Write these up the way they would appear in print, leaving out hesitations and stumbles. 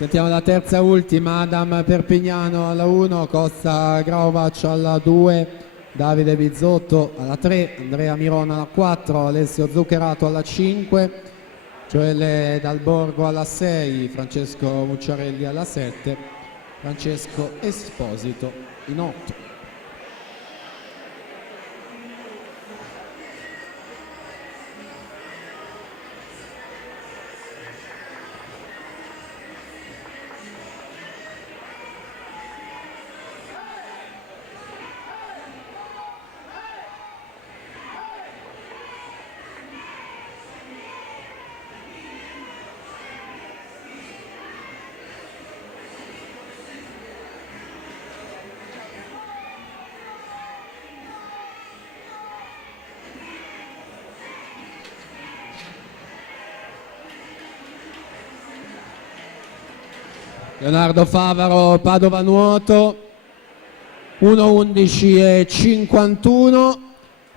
Sentiamo la terza e ultima. Adam Perpignano alla 1, Costa Grauvac alla 2, Davide Bizzotto alla 3, Andrea Mirona alla 4, Alessio Zuccherato alla 5, Gioele Dalborgo alla 6, Francesco Mucciarelli alla 7, Francesco Esposito in 8. Leonardo Favaro, Padova Nuoto, 1:11:51,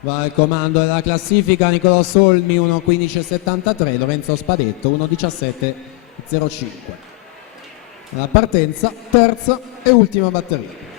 va al comando della classifica Nicolò Solmi, 1:15:73, Lorenzo Spadetto, 1:17:05. La partenza, terza e ultima batteria.